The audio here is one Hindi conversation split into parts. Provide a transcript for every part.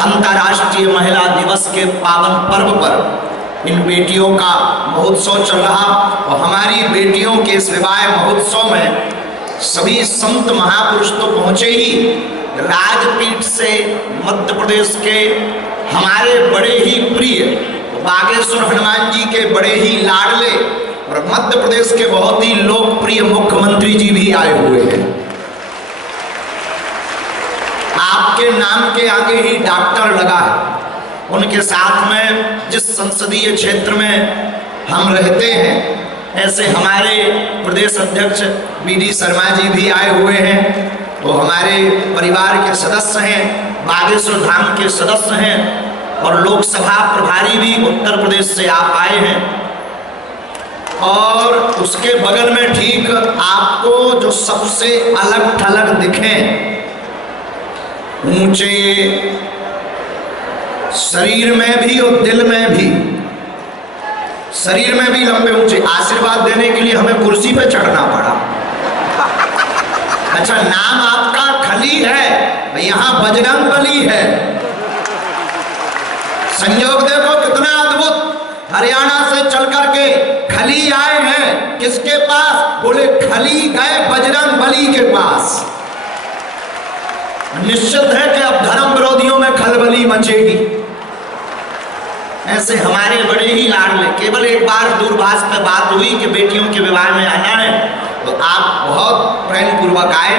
अंतर्राष्ट्रीय महिला दिवस के पावन पर्व पर इन बेटियों का महोत्सव चल रहा और हमारी बेटियों के इस विवाह महोत्सव में सभी संत महापुरुष तो पहुंचे ही, राजपीठ से मध्य प्रदेश के हमारे बड़े ही प्रिय बागेश्वर हनुमान जी के बड़े ही लाडले और मध्य प्रदेश के बहुत ही लोकप्रिय मुख्यमंत्री जी भी आए हुए हैं। आपके नाम के आगे ही डॉक्टर लगा है। उनके साथ में जिस संसदीय क्षेत्र में हम रहते हैं, ऐसे हमारे प्रदेश अध्यक्ष बीडी शर्मा जी भी आए हुए हैं। वो हमारे परिवार के सदस्य हैं, बागेश्वर धाम के सदस्य हैं और लोकसभा प्रभारी भी उत्तर प्रदेश से आप आए हैं। और उसके बगल में ठीक आपको जो सबसे अलग थलग दिखे, ऊंचे शरीर में भी और दिल में भी, शरीर में भी लंबे ऊंचे, आशीर्वाद देने के लिए हमें कुर्सी पे चढ़ना पड़ा। अच्छा, नाम आपका खली है, यहाँ बजरंग बली है। संयोग देखो कितना अद्भुत, हरियाणा से चल करके खली आए हैं। किसके पास? बोले खली गए बजरंग बली के पास। निश्चित है कि अब धर्म विरोधियों में खलबली मचेगी। ऐसे हमारे बड़े ही लाडले, केवल एक बार दूरभाष पे बात हुई कि बेटियों के विवाह में आना है, तो आप बहुत प्रेम पूर्वक आए,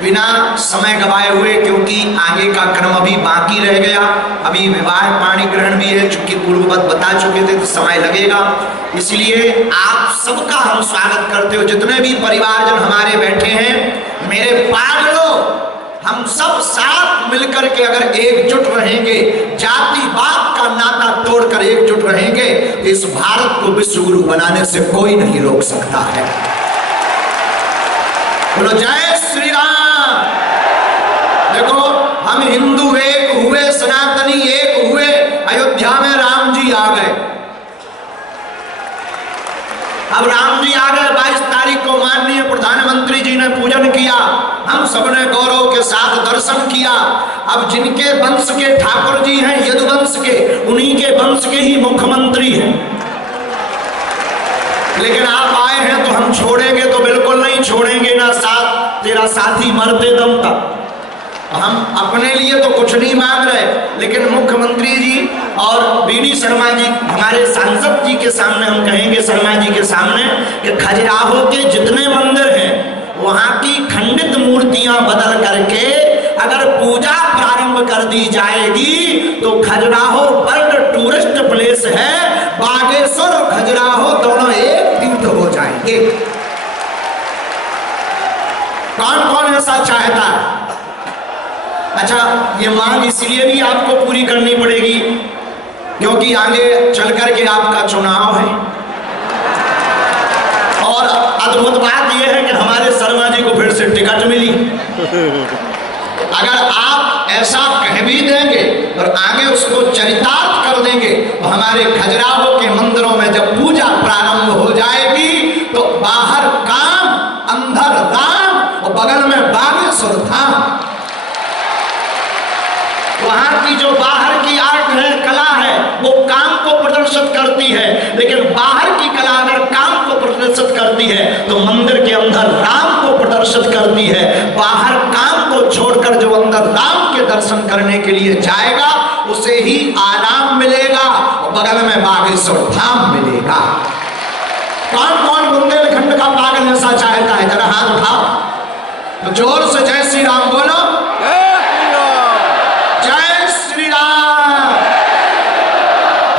बिना समय गवाए हुए, क्योंकि आगे का क्रम अभी बाकी रह गया। अभी विवाह पाणी ग्रहण भी है, चूंकि पूर्ववत बता चुके थे तो समय लगेगा। इसलिए आप सबका हम स्वागत करते हो। जितने भी परिवारजन हमारे बैठे हैं, मेरे पागलों, हम सब साथ मिलकर के अगर एकजुट रहेंगे, जातिवाद का नाता तोड़कर एकजुट रहेंगे, तो इस भारत को विश्व गुरु बनाने से कोई नहीं रोक सकता है। बोलो जय श्री राम। देखो, हम हिंदू एक हुए, सनातनी एक हुए, अयोध्या में राम जी आ गए। अब राम जी आ गए, 22 तारीख को माननीय प्रधानमंत्री जी ने पूजन किया, हम सबने गौरव के साथ दर्शन किया। अब जिनके वंश के ठाकुर जी हैं, यदुवंश के, उन्हीं के वंश के ही मुख्यमंत्री हैं। लेकिन आप आए हैं तो हम छोड़ेंगे तो बिल्कुल नहीं छोड़ेंगे ना, साथ तेरा साथी मरते दम तक। हम अपने लिए तो कुछ नहीं मांग रहे, लेकिन मुख्यमंत्री जी और बीडी शर्मा जी, हमारे सांसद जी के सामने हम कहेंगे, शर्मा जी के सामने, कि खजुराहो के जितने मंदिर हैं वहां की खंडित मूर्तियां बदल करके अगर पूजा प्रारंभ कर दी जाएगी तो खजुराहो वर्ल्ड टूरिस्ट प्लेस है, बागेश्वर और खजुराहो दोनों एक तीर्थ हो जाएंगे। कौन कौन ऐसा चाहता है? अच्छा, ये मांग इसलिए भी आपको पूरी करनी पड़ेगी क्योंकि आगे चल करके आपका चुनाव है। और अद्भुत बात यह है कि हमारे शर्मा जी को फिर से टिकट मिली। अगर आप ऐसा कह भी देंगे और आगे उसको चरितार्थ कर देंगे, तो हमारे खजुराहो के मंदिरों में जब पूजा प्रारंभ हो जाएगी तो बाहर काम, अंदर राम और बगल में बागेश्वर धाम। वहां की जो बाहर की आर्ट है, कला है, वो काम को प्रदर्शित करती है, लेकिन बाहर की कला अगर काम को प्रदर्शित करती है तो मंदिर के अंदर राम को प्रदर्शित करती है। बाहर काम को छोड़कर जो अंदर राम के दर्शन करने के लिए जाएगा, उसे ही आराम मिलेगा और बगल में बागेश्वर धाम मिलेगा। कौन कौन बुंदेलखंड का पागल ऐसा चाहता है? जरा हाथ उठाओ तो जोर से जय श्री राम बोलो। जय श्री राम।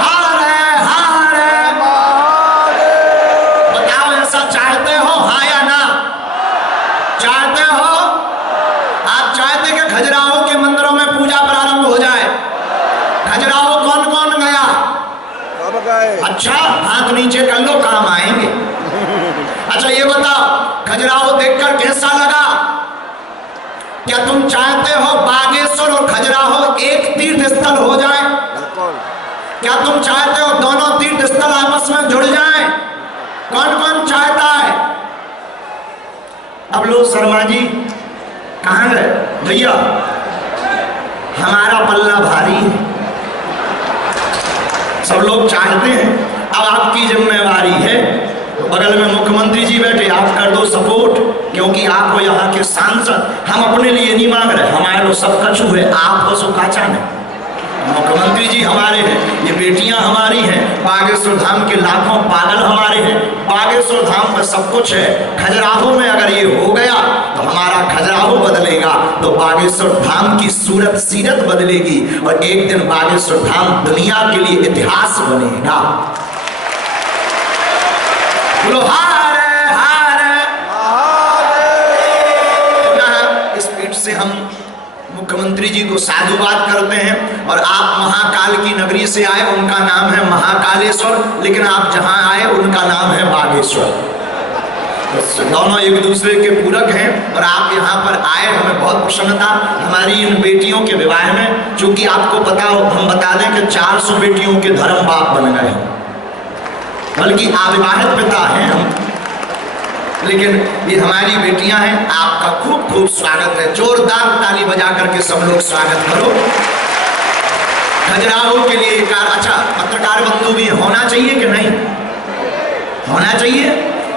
हरे हरे महादेव। बताओ, ऐसा चाहते हो, हाँ या ना? चाहते हो? आप चाहते कि खजुराहो के मंदिरों में पूजा प्रारंभ हो जाए? खजुराहो कौन कौन गया? अच्छा, हाथ नीचे कर लो, काम आएंगे। अच्छा, ये बताओ, खजुराहो देखकर कैसा लगा? क्या तुम चाहते हो बागेश्वर और खजुराहो एक तीर्थ स्थल हो जाए? क्या तुम चाहते हो दोनों तीर्थ स्थल आपस में जुड़ जाएं? कौन कौन चाहता है? अब लोग शर्मा जी कहाँ गए भैया? हमारा पल्ला भारी है, सब लोग चाहते हैं। अब आपकी जिम्मेवारी है, बगल में मुख्यमंत्री जी बैठे, आप कर दो सपोर्ट, क्योंकि आप हो यहाँ के सांसद। हम अपने लिए नहीं मांग रहे, हमारे लोग सब कछु है, आप हो सो काचा नहीं। मुख्यमंत्री जी हमारे हैं, ये बेटियां हमारी हैं, बागेश्वर धाम के लाखों पागल हमारे हैं। बागेश्वर धाम में सब कुछ है। खजुराहो में अगर ये हो गया तो हमारा खजुराहो बदलेगा, तो बागेश्वर धाम की सूरत सीरत बदलेगी, और एक दिन बागेश्वर धाम दुनिया के लिए इतिहास बनेगा। बोलो हार हार महादेव। इस पीठ से हम मुख्यमंत्री जी को साधुवाद करते हैं। और आप महाकाल की नगरी से आए, उनका नाम है महाकालेश्वर, लेकिन आप जहां आए उनका नाम है बागेश्वर। तो दोनों एक दूसरे के पूरक हैं, और आप यहाँ पर आए, हमें बहुत प्रसन्नता। हमारी इन बेटियों के विवाह में, चूंकि आपको पता हो, हम बता दें कि 400 बेटियों के धर्म बाप बन गए, बल्कि अविवाहित पिता हैं हम, लेकिन ये हमारी बेटियां हैं। आपका खूब खूब स्वागत है, जोरदार ताली बजा करके सब लोग स्वागत करो। खजुराहो के लिए एक अच्छा पत्रकार बंधु भी होना चाहिए कि नहीं होना चाहिए,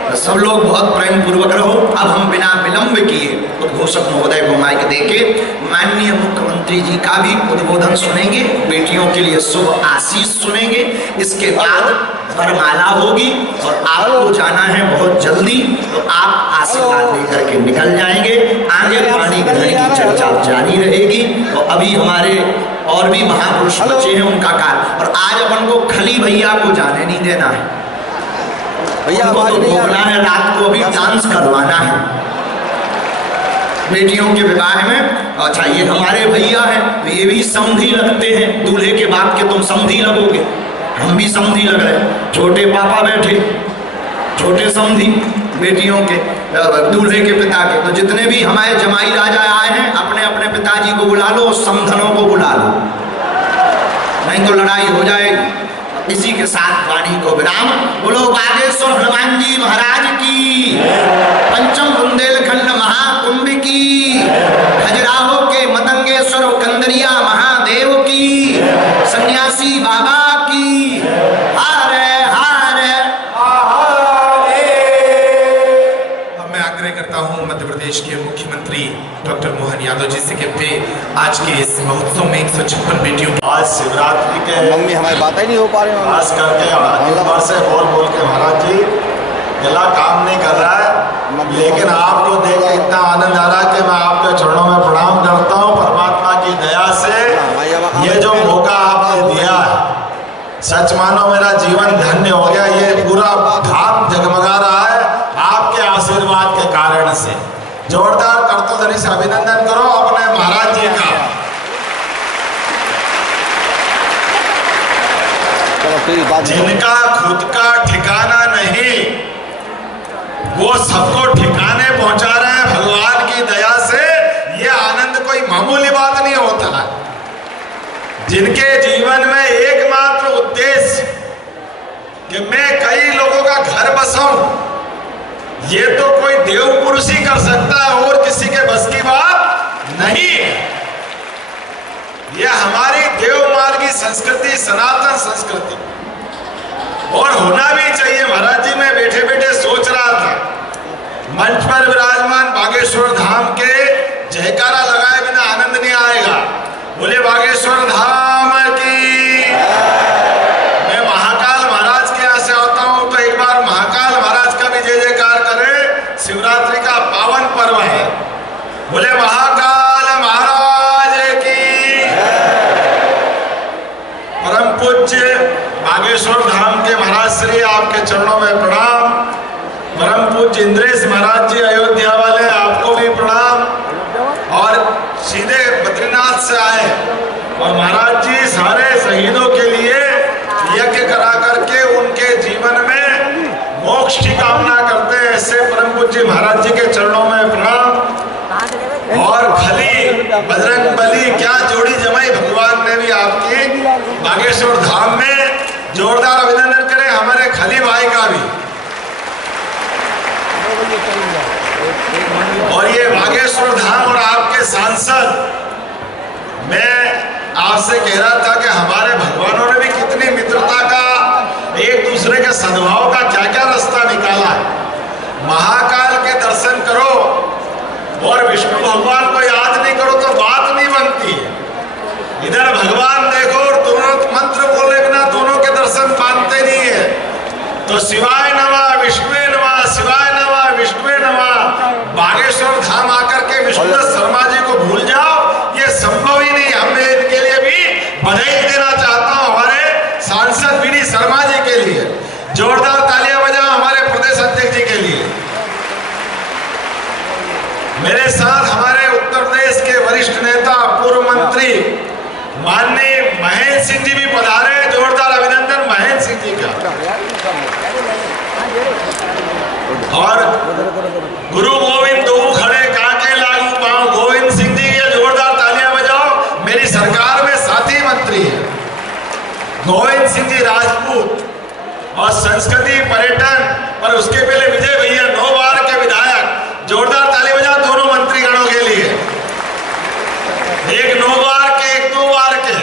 तो सब लोग बहुत प्रेम पूर्वक रहो। अब हम बिना विलंब किए उद्घोषक महोदय को माइक देके माननीय मुख्यमंत्री जी का भी उद्बोधन सुनेंगे, बेटियों के लिए शुभ आशीष सुनेंगे। इसके बाद वरमाला होगी, और आपको जाना है बहुत जल्दी, तो आप आशीर्वाद लेकर के निकल जाएंगे। आगे पानी ग्रहण की चर्चा जारी रहेगी। तो अभी हमारे और भी महापुरुष बच्चे हैं, उनका कार्य, और आज अपन को खली भैया को जाने नहीं देना है, भैया तो भोगना है, रात को अभी डांस करवाना है बेटियों के विवाह में। अच्छा, ये हमारे भैया हैं, तो ये भी समधी लगते हैं, दूल्हे के बाप के तुम समधी लगोगे, हम भी समधी लग रहे। छोटे पापा बैठे, छोटे समधी बेटियों के, दूल्हे के पिता के। तो जितने भी हमारे जमाई राजा आए हैं, अपने अपने पिताजी को बुला लो, समधनों को बुला लो, नहीं तो लड़ाई हो जाएगी। इसी के साथ वाणी को विराम। बोलो बागेश्वर हनुमान जी महाराज की, पंचम बुंदेलखंड महाकुंभ की, खजुराहो के मतंगेश्वर कंदरिया महादेव की, सन्यासी बाबा की। हार हार मैं आग्रह करता हूं मध्य प्रदेश के मुख्यमंत्री डॉक्टर मोहन यादव जी से कि आज के इस महोत्सव में 156 बेटियों, आज शिवरात्रि के मम्मी हमारी बातें नहीं हो पा रही, खास करके बार से बोल के महाराज जी गला काम नहीं कर रहा है, लेकिन आपको देख के इतना आनंद आ रहा है कि मैं आपके चरणों में प्रणाम करता हूँ। परमात्मा की दया से ये जो मौका आपने दिया है, सच मानो मेरा जीवन धन्य हो गया। ये पूरा धाम जगमगा रहा है आपके आशीर्वाद के कारण से। जोरदार करतोध्वनि से अभिनंदन करो अपने महाराज जी का। जिनका खुद का ठिकाना नहीं, वो सबको ठिकाने पहुंचा रहे हैं भगवान की दया से। ये आनंद कोई मामूली बात नहीं होता है। जिनके जीवन में एकमात्र उद्देश्य कि मैं कई लोगों का घर बसाऊं, ये तो कोई देव पुरुष ही कर सकता है, और किसी के बस की बात नहीं है। ये हमारी देवमार्गी संस्कृति, सनातन संस्कृति, और होना भी चाहिए। महाराज जी मैं बैठे बैठे सोच रहा था, मंच पर विराजमान बागेश्वर धाम के जयकारा लगाए बिना आनंद नहीं आएगा। बोले बागेश्वर धाम की। मैं महाकाल महाराज के यहाँ से आता हूँ, तो एक बार महाकाल महाराज का भी जय जयकार करें। शिवरात्रि का पावन पर्व है, बोले महाकाल महाराज की। परम पूज्य बागेश्वर धाम के महाराज श्री, आपके चरणों में प्रणाम। परम पूज्य इंद्रेश महाराज जी अयोध्या वाले, आपको भी प्रणाम। और सीधे बद्रीनाथ से आए, और महाराज जी सारे शहीदों के लिए यज्ञ करा करके उनके जीवन में मोक्ष की कामना करते हैं। ऐसे परम पूज्य महाराज जी के चरणों में प्रणाम। और खली बजरंग बली, क्या जोड़ी जमाई भगवान ने भी आपकी बागेश्वर धाम में। जोरदार अभिनंदन करें हमारे खली भाई का भी। और ये बागेश्वर धाम और आपके सांसद, मैं आपसे कह रहा था कि हमारे भगवानों ने भी कितनी मित्रता का, एक दूसरे के सद्भाव का क्या क्या रास्ता निकाला है। महाकाल के दर्शन करो और विष्णु भगवान को याद नहीं करो तो बात नहीं बनती है। इधर भगवान देखो और दोनों मंत्र बोले बिना दोनों के दर्शन मानते नहीं है। तो शिवाय नमः विष्णुवे नमः, शिवाय नमः विष्णुवे नमः। बागेश्वर धाम आकर के विष्णु शर्मा जी को भूल जाओ, ये संभव ही नहीं। हमें इनके लिए भी बधाई देना चाहता हूँ, हमारे सांसद विनी शर्मा जी के लिए जोरदार तालियां बजाओ, हमारे प्रदेश अध्यक्ष जी के लिए। मेरे साथ हमारे उत्तर प्रदेश के वरिष्ठ नेता पूर्व मंत्री माननीय महेंद्र सिंह जी भी पधारे। जोरदार अभिनंदन महेंद्र सिंह जी का। और गुरु गोविंद दो खड़े काके लागू पांव गोविंद सिंह जी के जोरदार तालियां बजाओ। मेरी सरकार में साथी मंत्री है गोविंद सिंह जी राजपूत और संस्कृति पर्यटन और उसके पहले विजय भैया 9 बार के विधायक। जोरदार ताली बजा दोनों मंत्रीगणों के लिए। एक 9 बार के, एक 2 बार के,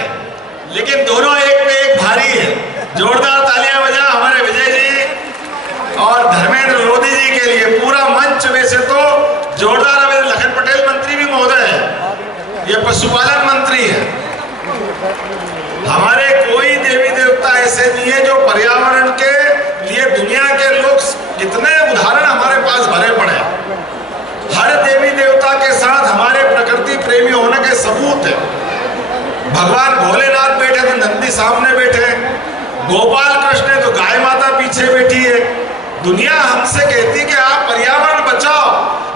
लेकिन दोनों एक पे एक भारी है। जोरदार तालियां बजा हमारे विजय जी और धर्मेंद्र लोधी जी के लिए। पूरा मंच वैसे तो जोरदार अभी लखन पटेल मंत्री भी महोदय है, ये पशुपालन मंत्री है। हमारे कोई देवी देवता ऐसे नहीं है जो पर्यावरण के लिए दुनिया के लोग, कितने उदाहरण हमारे पास भरे पड़े हैं। हर देवी देवता के साथ हमारे प्रकृति प्रेमी होने के सबूत है। भगवान भोलेनाथ बैठे तो नंदी सामने बैठे, गोपाल कृष्ण तो गाय माता पीछे बैठी है। दुनिया हमसे कहती कि आप पर्यावरण बचाओ,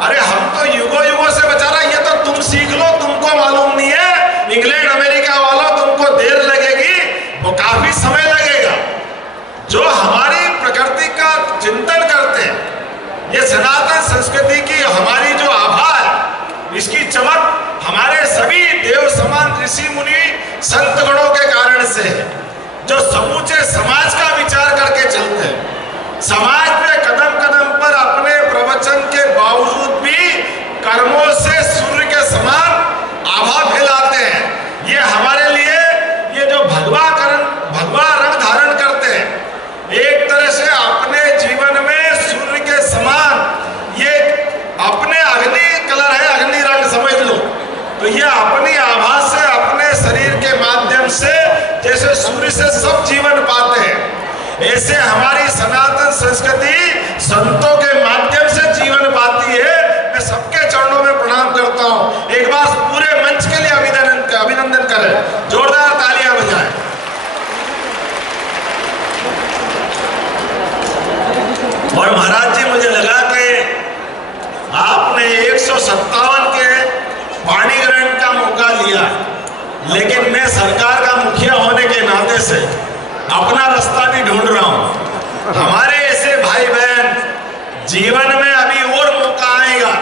अरे हम तो युगों युगों से बचा रहा, ये तो तुम सीख लो, तुमको मालूम नहीं है। इंग्लैंड अमेरिका वालों तुमको देर लगेगी, वो काफी समय लगेगा। जो हमारी प्रकृति का चिंतन करते हैं, ये सनातन संस्कृति की हमारी जो आभा है, इसकी चमक हमारे सभी देव समान ऋषि मुनि संत गणों के कारण से है, जो समूचे समाज का विचार करके चलते हैं। समाज में कदम कदम पर अपने प्रवचन के बावजूद भी कर्मों से सूर्य के समान आभा फैलाते हैं। ये हमारे लिए ये जो भगवा रंग धारण करते हैं, एक तरह से अपने जीवन में सूर्य के समान ये अपने अग्नि कलर है, अग्नि रंग समझ लो। तो ये अपनी आभा से अपने शरीर के माध्यम से जैसे सूर्य से सब जीवन पाते हैं, ऐसे हमारी सनातन संस्कृति संतों के माध्यम से जीवन पाती है। मैं सबके चरणों में प्रणाम करता हूं। एक बार पूरे मंच के लिए अभिनंदन करें, जोरदार तालियां बजाएं। और महाराज जी, मुझे लगा कि आपने 157 के वाणी ग्रहण का मौका लिया, लेकिन मैं सरकार का मुखिया होने के नाते से अपना रास्ता भी ढूंढ रहा हूं। हमारे ऐसे भाई बहन जीवन में अभी और मौका आएगा।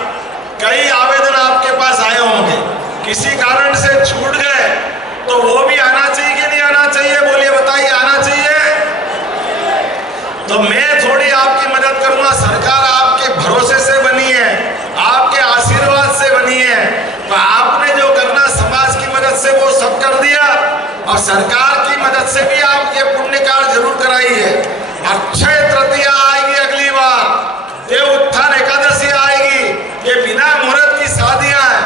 कई आवेदन आपके पास आए होंगे, किसी कारण से छूट गए, तो वो भी आना चाहिए कि नहीं आना चाहिए? बोलिए, बताइए, आना चाहिए? तो मैं थोड़ी आपकी मदद करूंगा। सरकार आपके भरोसे से बनी है, आपके आशीर्वाद से बनी है, तो आपने जो करना समाज की मदद से वो सब कर दिया, और सरकार की मदद से भी आप ये पुण्य कार्य जरूर कराइए। अक्षय तृतीया आएगी अगली बार, देव उत्थान एकादशी आएगी, ये बिना मुहूर्त की शादियां हैं।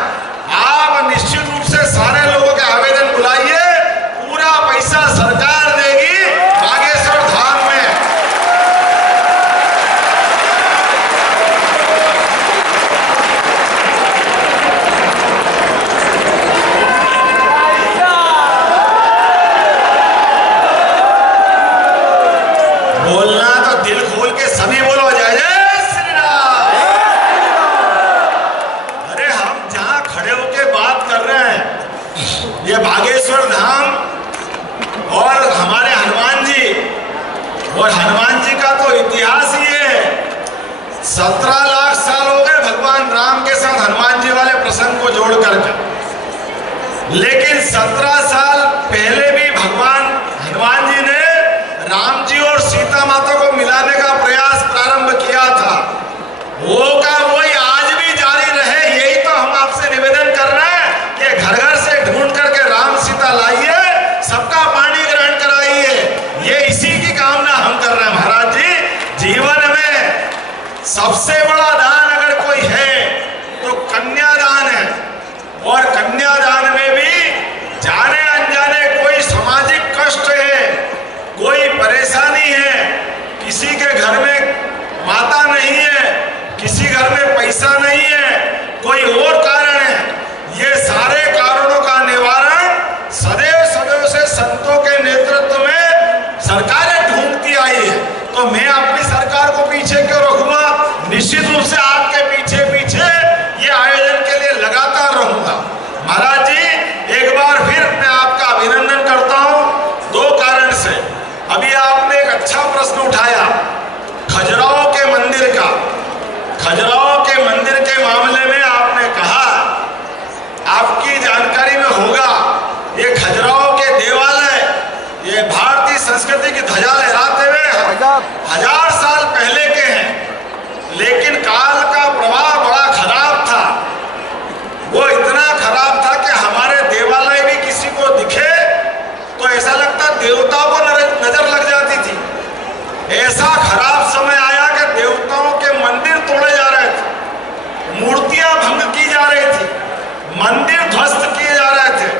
आप निश्चित रूप से सारे लोगों के आवेदन बुलाइए, पूरा पैसा सरकार देगी बागेश्वर धाम में। बोलना तो दिल खोल के सभी बोलो, जय जय श्री राम। अरे हम जहां खड़े होके बात कर रहे हैं, ये बागेश्वर धाम और हमारे हनुमान जी, और हनुमान जी का तो इतिहास ही है। 17 लाख साल हो गए भगवान राम के साथ हनुमान जी वाले प्रसंग को जोड़ करके, लेकिन 17 साल पहले भी भगवान हनुमान जी ने राम जी और सीता माता को मिलाने का प्रयास प्रारंभ किया था। वो का वही आज भी जारी रहे, यही तो हम आपसे निवेदन कर रहे हैं कि घर घर से ढूंढ करके राम सीता लाइए, सबसे बड़ा दान अगर कोई है तो कन्यादान है। और कन्यादान में भी जाने अनजाने कोई सामाजिक कष्ट है, कोई परेशानी है, किसी के घर में माता नहीं है, किसी घर में पैसा नहीं है, कोई और कारण है, ये सारे कारणों का निवारण सदैव सदैव से संतों के नेतृत्व में सरकारें ढूंढती आई है। तो मैं अपनी सरकार को पीछे क्यों रखूंगा? निश्चित रूप से आपके पीछे पीछे ये आयोजन के लिए लगातार रहूंगा। महाराज जी, एक बार फिर मैं आपका अभिनंदन करता हूं 2 कारण से। अभी आपने एक अच्छा प्रश्न उठाया खजुराहो के मंदिर का। खजुराहो के मंदिर के मामले में आपने कहा, आपकी जानकारी में होगा, ये खजुराहो के देवालय ये भारतीय संस्कृति की ध्वजा लहराते हुए 1000 साल पहले के हैं, लेकिन काल का प्रभाव बड़ा खराब था। वो इतना खराब था कि हमारे देवालय भी किसी को दिखे तो ऐसा लगता देवताओं को नजर लग जाती थी। ऐसा खराब समय आया कि देवताओं के मंदिर तोड़े जा रहे थे, मूर्तियां भंग की जा रही थी, मंदिर ध्वस्त किए जा रहे थे।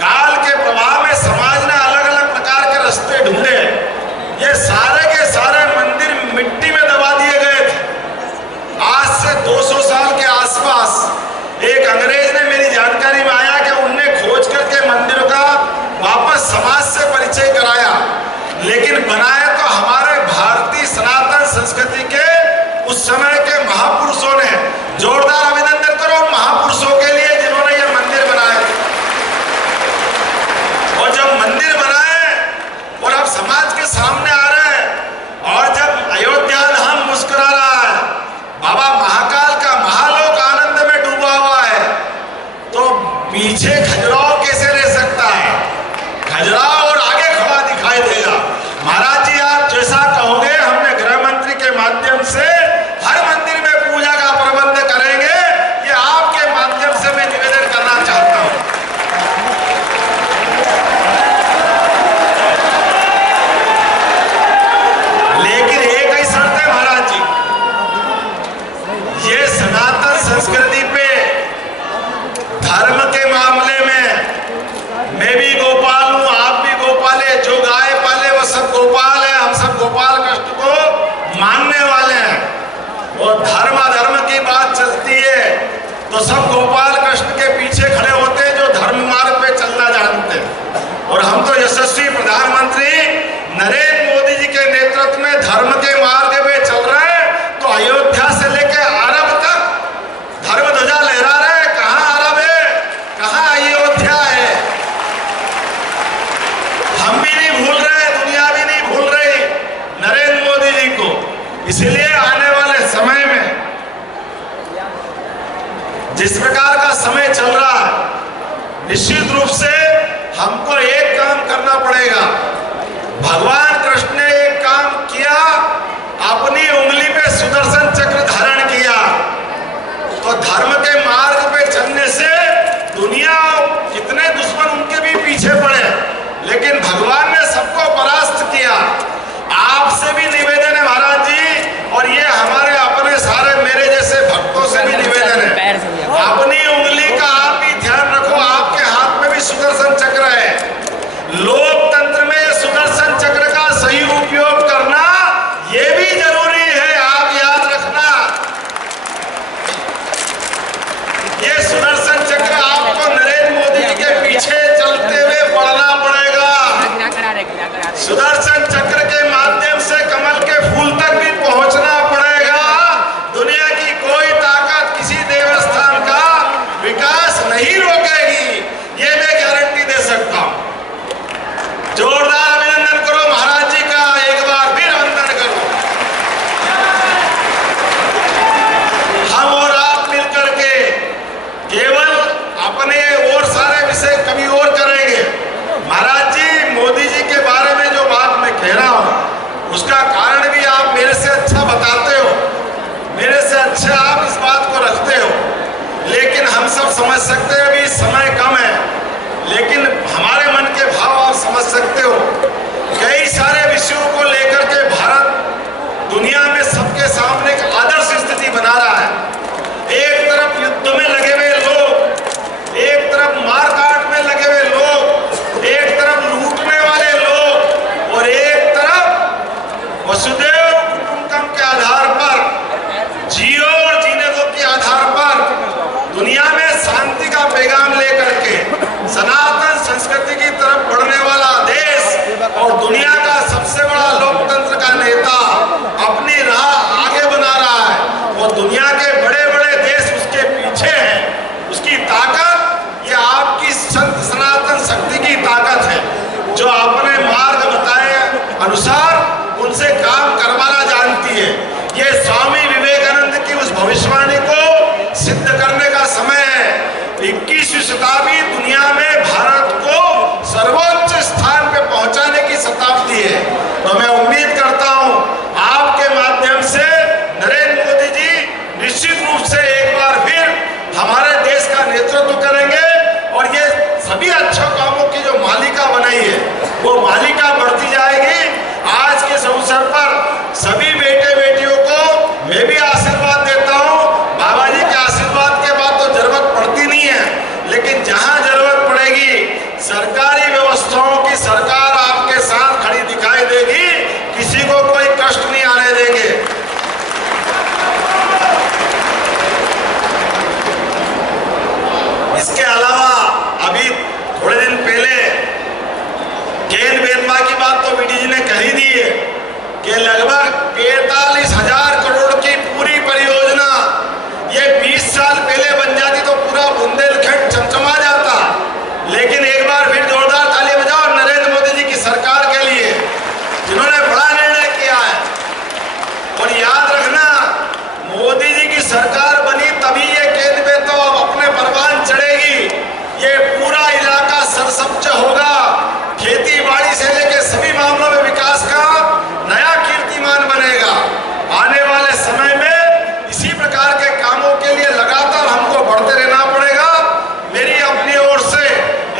काल के प्रभाव में समाज ने अलग अलग प्रकार के रास्ते ढूंढे, ये सारे के सारे मंदिर मिट्टी में दबा दिए गए थे। आज से 200 साल के आसपास एक अंग्रेज ने, मेरी जानकारी में आया कि उनने खोज करके मंदिरों का वापस समाज से परिचय कराया, लेकिन बनाए तो हमारे भारतीय सनातन संस्कृति के उस समय के महापुरुषों ने। जोरदार अभिनंदन करो महापुरुषों के लिए जिन्होंने ये मंदिर बनाए। और जब मंदिर बनाए और अब समाज के सामने आ रहे हैं, और जब अयोध्या धाम मुस्कुरा रहा है, बाबा महाकाल का महालोक आनंद में डूबा हुआ है, तो पीछे खजुराहो कैसे रह सकता है? खजुराहो और आगे खड़ा दिखाई देगा। महाराज जी, आप जैसा कहोगे हमने गृह मंत्री के माध्यम से हर मंदिर में पूजा का प्रबंध करेंगे। ये आपके माध्यम से मैं निवेदन करना चाहता हूं। लेकिन एक ही शर्त है महाराज जी, ये सनातन संस्कृति पे धर्म के मामले में मैं भी गोपाल हूं, आप भी गोपाल है, जो गाय पाले वो सब गोपाल है, हम सब गोपाल कृष्ण को मानने वाले हैं। और धर्म अधर्म की बात चलती है तो सब गोपाल कृष्ण के पीछे खड़े होते हैं जो धर्म मार्ग पे चलना जानते हैं। और हम तो यशस्वी प्रधानमंत्री नरेंद्र मोदी जी के नेतृत्व में धर्म के मार्ग पे चल रहे हैं। तो अयोध्या से लेकर अरब तक धर्म ध्वजा लहरा रहे हैं। कहाँ अरब है, कहाँ अयोध्या है? हम भी नहीं भूल रहे, दुनिया भी नहीं भूल रही नरेंद्र मोदी जी को। इसलिए आने वाले समय में जिस प्रकार का समय चल रहा है, निश्चित रूप से हमको एक काम करना पड़ेगा। भगवान कृष्ण ने एक काम किया, अपनी उंगली पे सुदर्शन चक्र धारण किया। तो धर्म के मार्ग पे चलने से दुनिया कितने दुश्मन उनके भी पीछे पड़े, लेकिन भगवान ने सबको परास्त किया। आपसे भी निवेदन है महाराज जी, और ये हमारे अपने सारे मेरे जैसे भक्तों से भी निवेदन है, अपनी उंगली का आप भी ध्यान रखो। आपके हाथ में भी सुदर्शन चक्र है। लोकतंत्र में ये सुदर्शन चक्र का सही उपयोग करना ये भी जरूरी है, आप याद रखना। ये सुदर्शन चक्र आपको नरेंद्र मोदी जी के पीछे चलते हुए पढ़ना पड़ेगा। महोत्सवों की सरकार आपके साथ खड़ी दिखाई देगी, किसी को कोई कष्ट नहीं आने देंगे। इसके अलावा अभी थोड़े दिन पहले केन बेतवा की बात तो बीडी जी ने कह ही दी है कि लगभग 45,000 करोड़ की पूरी परियोजना ये 20 साल पहले बन जाती तो पूरा बुंदेलखंड चमचमा जाता। लेकिन एक बार फिर जोरदार ताली बजाओ नरेंद्र मोदी जी की सरकार के लिए, जिन्होंने बड़ा निर्णय किया है। और याद रखना, मोदी जी की सरकार बनी तभी ये केन बेतवा अब अपने परवान चढ़ेगी। ये पूरा इलाका सरसब्ज होगा, खेती बाड़ी से लेकर सभी मामलों में विकास का नया कीर्तिमान बनेगा। आने वाले समय में इसी प्रकार के कामों के लिए लगातार हमको बढ़ते रहना पड़ेगा। मेरी अपनी ओर से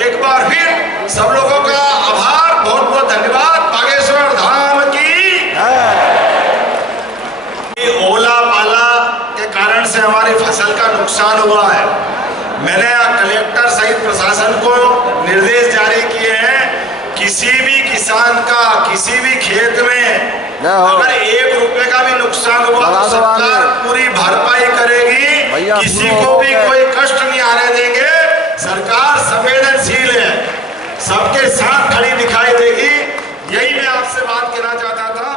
एक बार फिर सब लोगों का आभार, बहुत बहुत धन्यवाद। बागेश्वर धाम की ओला पाला के कारण से हमारी फसल का नुकसान हुआ है। मैंने कलेक्टर सहित प्रशासन को निर्देश जारी किए हैं, किसी भी किसान का किसी भी खेत में अगर 1 रुपए का भी नुकसान हुआ तो सरकार पूरी भरपाई करेगी, किसी को भी कोई कष्ट नहीं आने देंगे। सरकार संवेदनशील है, सबके साथ खड़ी दिखाई देगी। यही मैं आपसे बात कहना चाहता था।